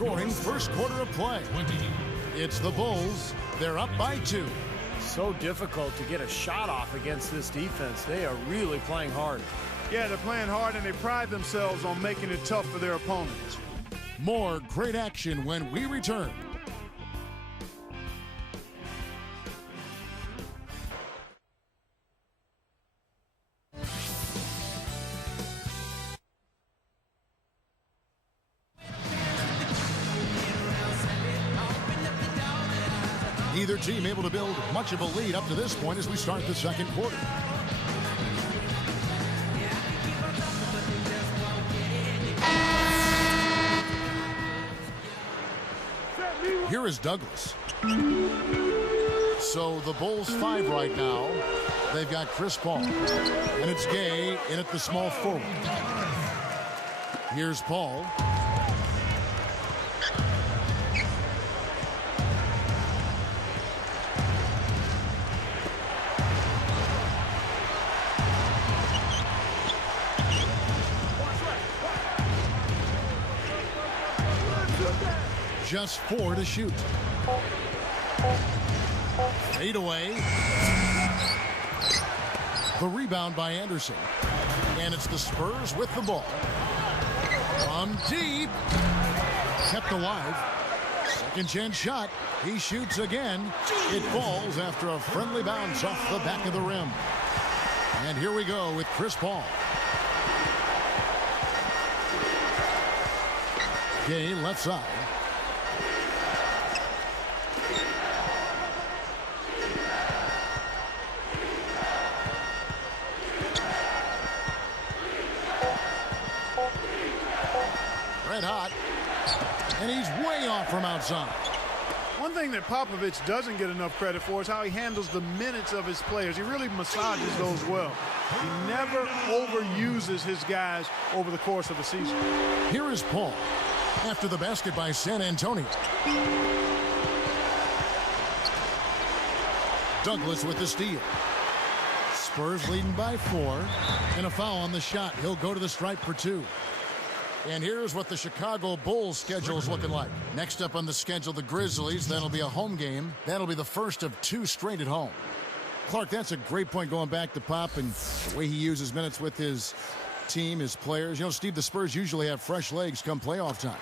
scoring first quarter of play. It's the Bulls. They're up by 2. So difficult to get a shot off against this defense. They are really playing hard. Yeah, they're playing hard, and they pride themselves on making it tough for their opponents. More great action when we return. Neither team able to build much of a lead up to this point as we start the second quarter. Here is Douglas. So the Bulls 5 right now. They've got Chris Paul. And it's Gay in at the small forward. Here's Paul. Just 4 to shoot. Fade away. The rebound by Anderson. And it's the Spurs with the ball. From deep. Kept alive. Second chance shot. He shoots again. It falls after a friendly bounce off the back of the rim. And here we go with Chris Paul. Gay left side. Red hot. And he's way off from outside. One thing that Popovich doesn't get enough credit for is how he handles the minutes of his players. He really massages those well. He never overuses his guys over the course of the season. Here is Paul after the basket by San Antonio. Douglas with the steal. Spurs leading by 4. And a foul on the shot. He'll go to the stripe for 2. And here's what the Chicago Bulls schedule is looking like. Next up on the schedule, the Grizzlies. That'll be a home game. That'll be the first of 2 straight at home. Clark, that's a great point going back to Pop and the way he uses minutes with his team, his players. You know, Steve, the Spurs usually have fresh legs come playoff time.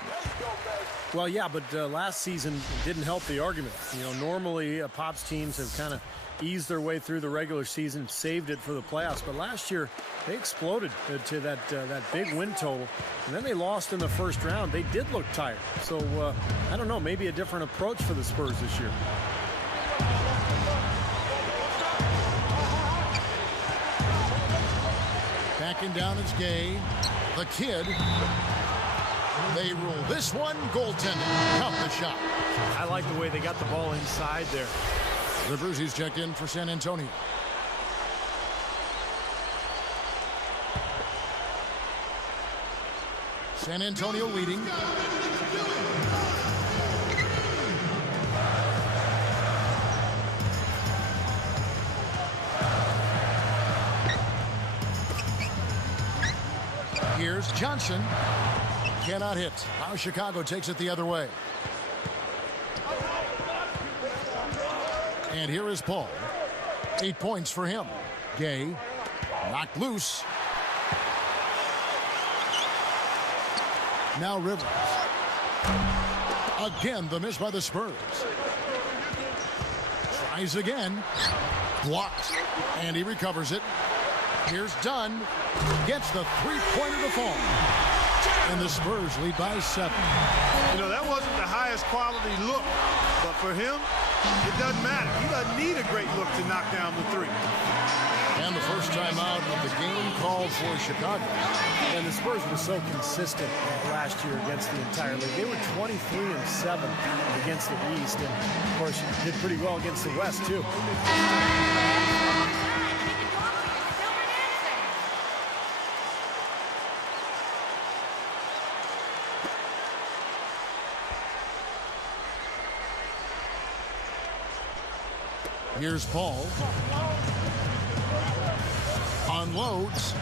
Well, yeah, but last season didn't help the argument. You know, normally Pop's teams have kind of eased their way through the regular season, saved it for the playoffs. But last year, they exploded to that big win total, and then they lost in the first round. They did look tired. So, I don't know, maybe a different approach for the Spurs this year. Backing down is Gay. The kid. They rule this one goaltending. Count the shot. I like the way they got the ball inside there. Rivers, he's checked in for San Antonio. San Antonio leading. Here's Johnson. Cannot hit. Now Chicago takes it the other way. And here is Paul. 8 points for him. Gay. Knocked loose. Now Rivers. Again, the miss by the Spurs. Tries again. Blocked. And he recovers it. Here's Dunn. Gets the three-pointer to fall. And the Spurs lead by 7. You know, that wasn't the highest quality look. But for him, it doesn't matter. He doesn't need a great look to knock down the 3. And the first time out of the game called for Chicago. And the Spurs were so consistent last year against the entire league. They were 23-7 against the East, and of course did pretty well against the West too. Here's Paul. Unloads.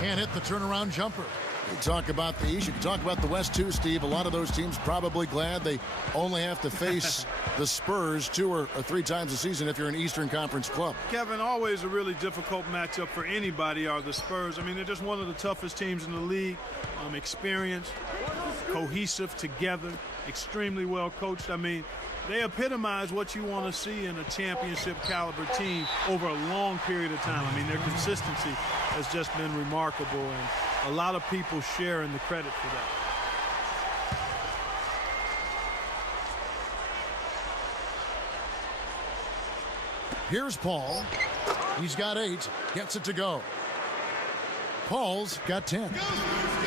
Can't hit the turnaround jumper. You talk about the East, you can talk about the West too, Steve. A lot of those teams probably glad they only have to face the Spurs 2 or 3 times a season if you're an Eastern Conference club. Kevin, always a really difficult matchup for anybody are the Spurs. I mean, they're just one of the toughest teams in the league. Experienced, cohesive, together, extremely well coached. I mean, they epitomize what you want to see in a championship caliber team over a long period of time. I mean, their consistency has just been remarkable, and a lot of people share in the credit for that. Here's Paul. He's got 8, gets it to go. Paul's got 10.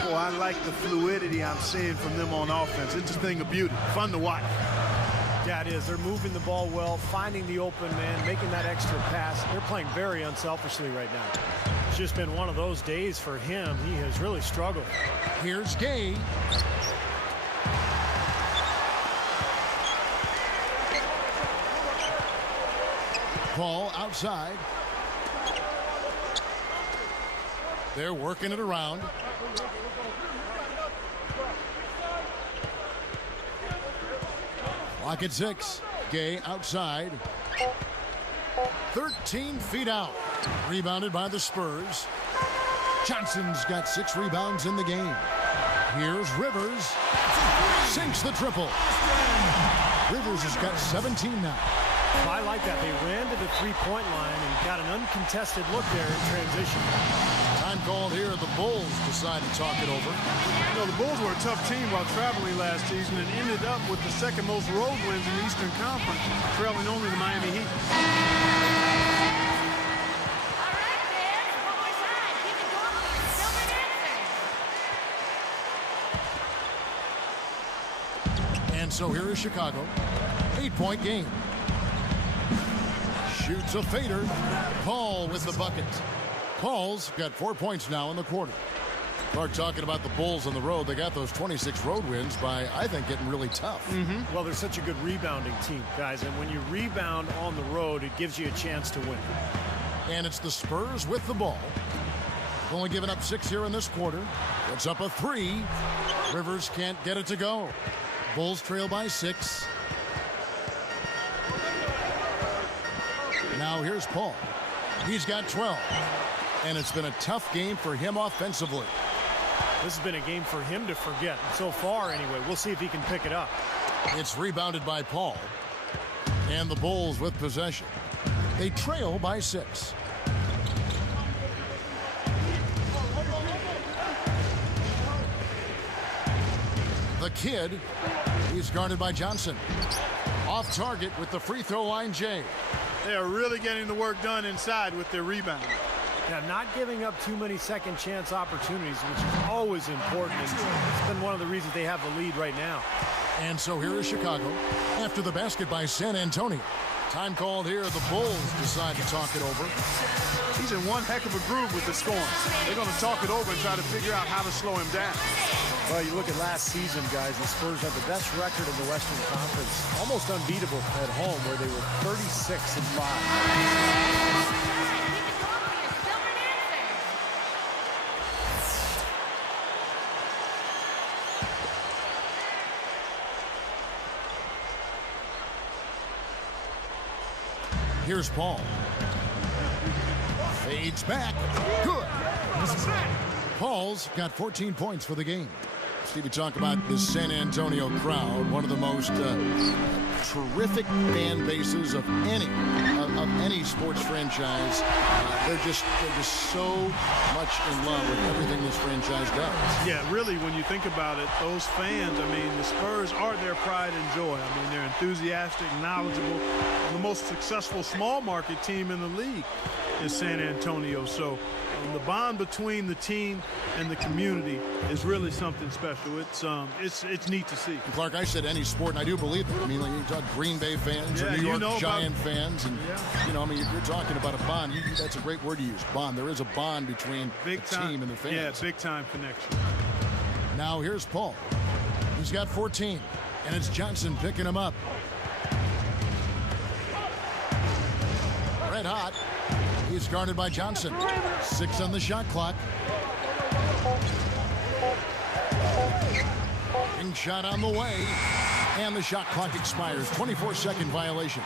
Oh, I like the fluidity I'm seeing from them on offense. It's a thing of beauty. Fun to watch. Yeah, it is. They're moving the ball well, finding the open man, making that extra pass. They're playing very unselfishly right now. It's just been one of those days for him. He has really struggled. Here's Gay. Paul outside. They're working it around. Clock at 6. Gay outside. 13 feet out. Rebounded by the Spurs. Johnson's got 6 rebounds in the game. Here's Rivers. Sinks the triple. Rivers has got 17 now. I like that. They ran to the three-point line and got an uncontested look there in transition. Time called here. The Bulls decide to talk it over. You know, the Bulls were a tough team while traveling last season and ended up with the second most road wins in the Eastern Conference, trailing only the Miami Heat. And so here is Chicago. 8-point game. Shoots a fader. Paul with the bucket. Paul's got 4 points now in the quarter. Clark talking about the Bulls on the road. They got those 26 road wins by, I think, getting really tough. Well, they're such a good rebounding team, guys. And when you rebound on the road, it gives you a chance to win. And it's the Spurs with the ball. Only giving up 6 here in this quarter. It's up a 3. Rivers can't get it to go. Bulls trail by 6. Now here's Paul. He's got 12. And it's been a tough game for him offensively. This has been a game for him to forget. So far, anyway. We'll see if he can pick it up. It's rebounded by Paul. And the Bulls with possession. They trail by 6. The kid, he's guarded by Johnson. Off target with the free throw line, Jay. They are really getting the work done inside with their rebound. Yeah, not giving up too many second chance opportunities, which is always important. And it's been one of the reasons they have the lead right now. And so here is Chicago after the basket by San Antonio. Time called here. The Bulls decide to talk it over. He's in one heck of a groove with the scoring. They're going to talk it over and try to figure out how to slow him down. Well, you look at last season, guys, the Spurs had the best record in the Western Conference, almost unbeatable at home, where they were 36-5. Here's Paul. Fades back. Good. Paul's got 14 points for the game. Stevie, talk about this San Antonio crowd, one of the most terrific fan bases of any sports franchise. They're just so much in love with everything this franchise does. Yeah, really, when you think about it, those fans, I mean, the Spurs are their pride and joy. I mean, they're enthusiastic, knowledgeable. The most successful small market team in the league is San Antonio. So the bond between the team and the community is really something special. It's neat to see. And Clark, I said any sport, and I do believe it. I mean, like you talk Green Bay fans or New York Giant fans, and you know, I mean, you're talking about a bond. That's a great word to use, bond. There is a bond between the team and the fans. Yeah, big time connection. Now here's Paul. He's got 14, and it's Johnson picking him up. Red hot. He's guarded by Johnson. 6 on the shot clock. Ring shot on the way. And the shot clock expires. 24-second violation.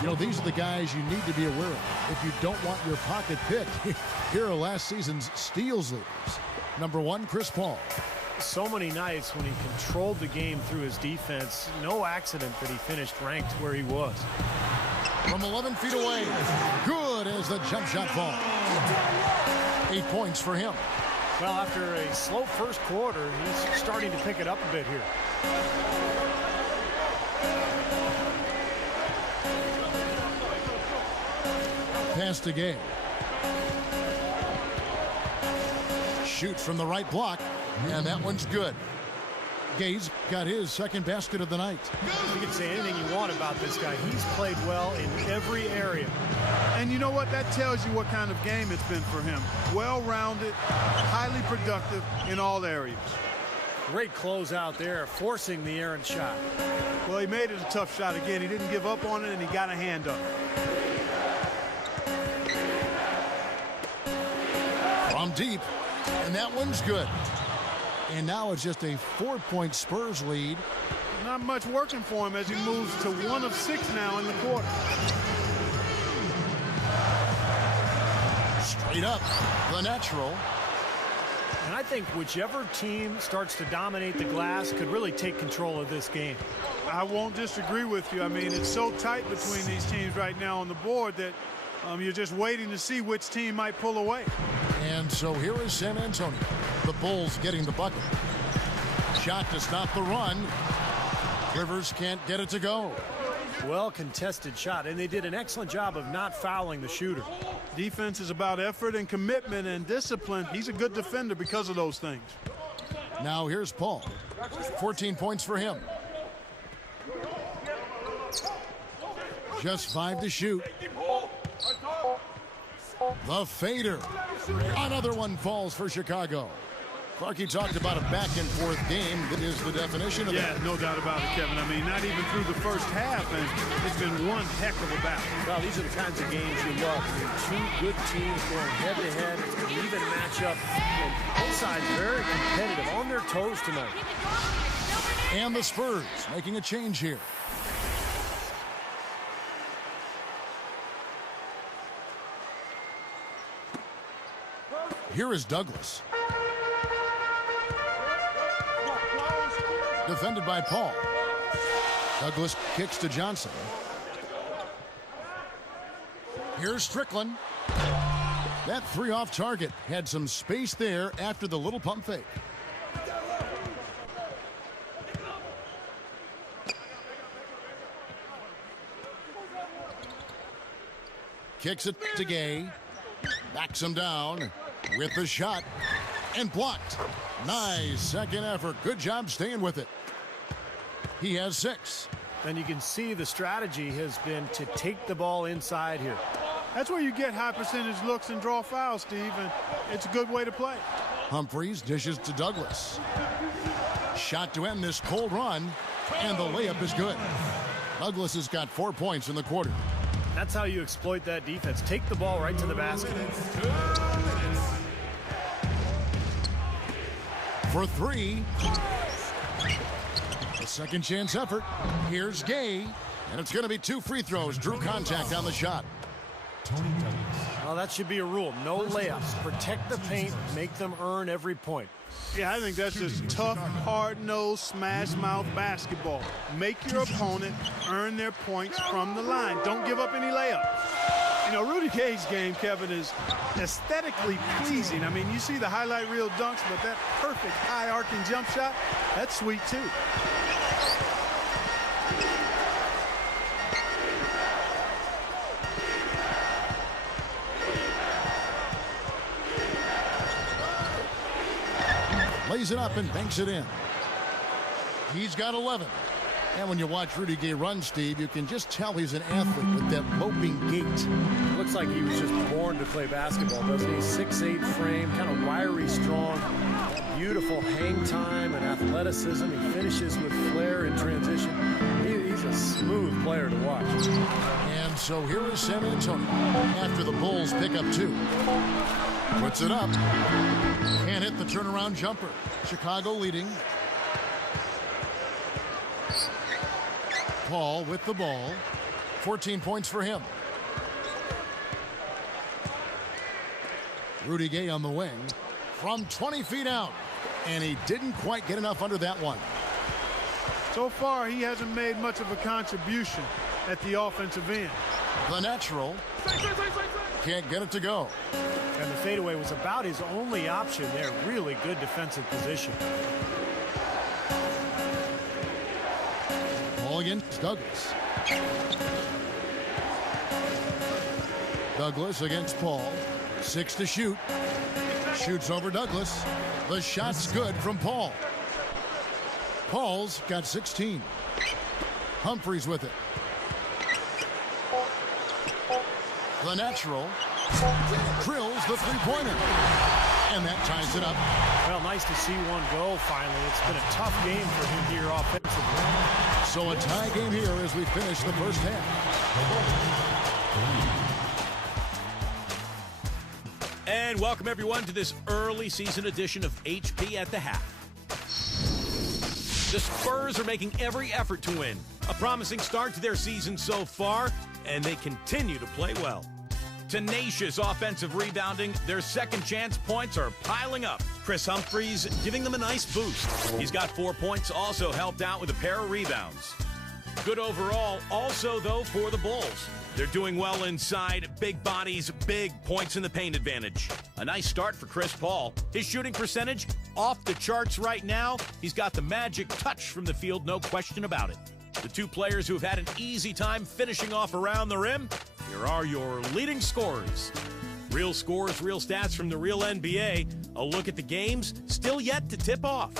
You know, these are the guys you need to be aware of. If you don't want your pocket picked, here are last season's steals leaders. Number 1, Chris Paul. So many nights when he controlled the game through his defense. No accident that he finished ranked where he was. From 11 feet away. Good as the jump shot falls. 8 points for him. Well, after a slow first quarter, he's starting to pick it up a bit here. Pass to Gay. Shoot from the right block, and that one's good. Gay's got his second basket of the night. You can say anything you want about this guy. He's played well in every area. And you know what? That tells you what kind of game it's been for him. Well-rounded, highly productive in all areas. Great close out there, forcing the errant shot. Well, he made it a tough shot again. He didn't give up on it, and he got a hand up. From deep, and that one's good. And now it's just a 4-point Spurs lead. Not much working for him as he moves to 1 of 6 now in the quarter. Straight up, the natural. And I think whichever team starts to dominate the glass could really take control of this game. I won't disagree with you. I mean, it's so tight between these teams right now on the board that you're just waiting to see which team might pull away. And so here is San Antonio. The Bulls getting the bucket. Shot to stop the run. Rivers can't get it to go. Well contested shot, and they did an excellent job of not fouling the shooter. Defense is about effort and commitment and discipline. He's a good defender because of those things. Now here's Paul. 14 points for him. Just 5 to shoot. The fader. Another one falls for Chicago. Clarkie talked about a back-and-forth game. That is the definition of that. Yeah, no doubt about it, Kevin. I mean, not even through the first half, and it's been one heck of a battle. Well, these are the kinds of games you love. I mean, 2 good teams going head-to-head. It's an even matchup. And both sides very competitive, on their toes tonight. And the Spurs making a change here. Here is Douglas. Defended by Paul. Douglas kicks to Johnson. Here's Strickland. That 3 off target had some space there after the little pump fake. Kicks it to Gay. Backs him down with the shot and blocked. Nice second effort. Good job staying with it. He has 6. And you can see the strategy has been to take the ball inside here. That's where you get high percentage looks and draw fouls, Steve, and it's a good way to play. Humphries dishes to Douglas. Shot to end this cold run, and the layup is good. Douglas has got 4 points in the quarter. That's how you exploit that defense. Take the ball right to the basket. For 3. A second chance effort. Here's Gay. And it's going to be 2 free throws. Drew contact on the shot. Well, that should be a rule. No layups. Protect the paint. Make them earn every point. Yeah, I think that's just tough, hard-nosed, smash-mouth basketball. Make your opponent earn their points from the line. Don't give up any layups. You know, Rudy Gay's game, Kevin, is aesthetically pleasing. I mean, you see the highlight reel dunks, but that perfect high-arcing jump shot, that's sweet, too. Lays it up and banks it in. He's got 11. And when you watch Rudy Gay run, Steve, you can just tell he's an athlete with that loping gait. Looks like he was just born to play basketball, doesn't he? 6'8" frame, kind of wiry, strong. Beautiful hang time and athleticism. He finishes with flair in transition. He's a smooth player to watch. And so here is San Antonio after the Bulls pick up 2. Puts it up. Can't hit the turnaround jumper. Chicago leading. Paul with the ball. 14 points for him. Rudy Gay on the wing. From 20 feet out. And he didn't quite get enough under that one. So far, he hasn't made much of a contribution at the offensive end. The natural can't get it to go. And the fadeaway was about his only option there. Really good defensive position. Ball against Douglas. Douglas against Paul. 6 to shoot. Shoots over Douglas. The shot's good from Paul. Paul's got 16. Humphries with it. The natural drills the three-pointer. And that ties it up. Well, nice to see one go finally. It's been a tough game for him here offensively. So a tie game here as we finish the first half. And welcome everyone to this early season edition of HP at the Half. The Spurs are making every effort to win. A promising start to their season so far, and they continue to play well. Tenacious offensive rebounding, their second chance points are piling up. Chris Humphries giving them a nice boost. He's got 4 points, also helped out with a pair of rebounds. Good overall, also though, for the Bulls. They're doing well inside, big bodies, big points in the paint advantage. A nice start for Chris Paul. His shooting percentage off the charts right now. He's got the magic touch from the field, no question about it. The two players who have had an easy time finishing off around the rim, here are your leading scorers. Real scores, real stats from the real NBA. A look at the games still yet to tip off.